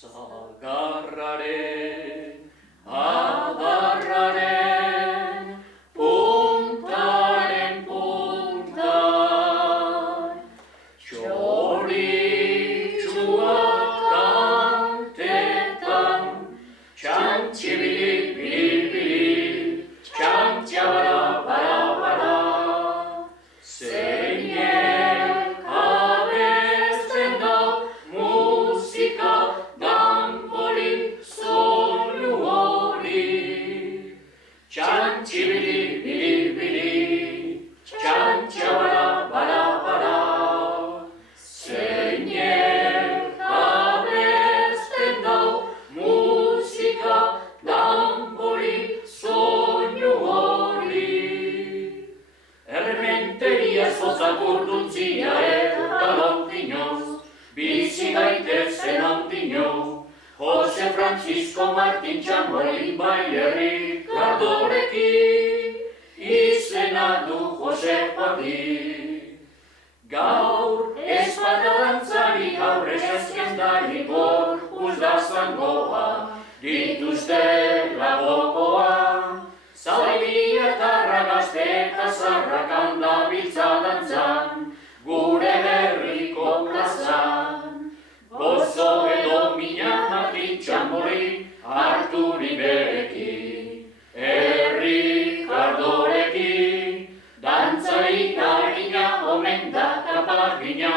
Zagarraren, adarraren, puntaren puntan, txoritxuak kantetan, txantxibili, bili, bili, txantxabara, bara, bara, zeinek abesten da musika danbolin soinu hori. Txantxibili, bili, bili, txantxabara, bara, bara, zeinek abesten da musika danbolin soinu hori. Errementeria zozak urduntzia eta ondinoz, bizi gaitezen ondinoz, Jose Francisco Martin Txamorri Bailerri Gardorekin, izena du Josepoari. Gaur ez bada dantzari aurrez ezkendari gor uzda zangoa, dituzte lagokoa. Zaldi eta ragazte eta zarrakan dabiltza dantzan, gure herriko plazan. Gozo edo mina Martin Txamorri harturi berekin, herri Gardorekin, dantzari harina omen da kapagina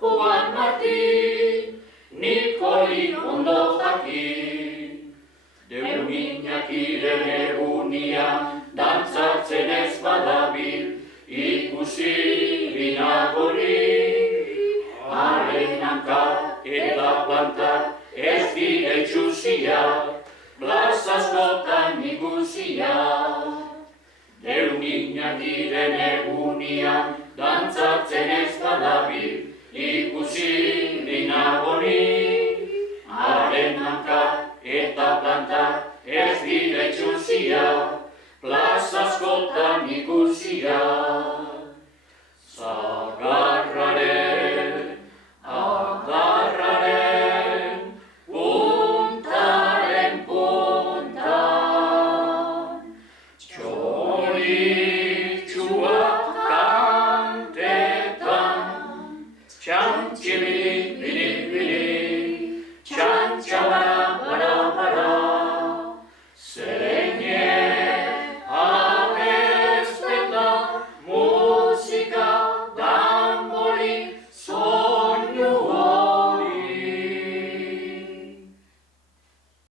Juan Martin, Nikoli ondo jakin. Deuminak iren egunian, dantzatzen ez badabil, ikusi binagorik. Haren hankak eta plantak ez dire txusiak, plazazkotan ikusiak. Deuminak iren egunian,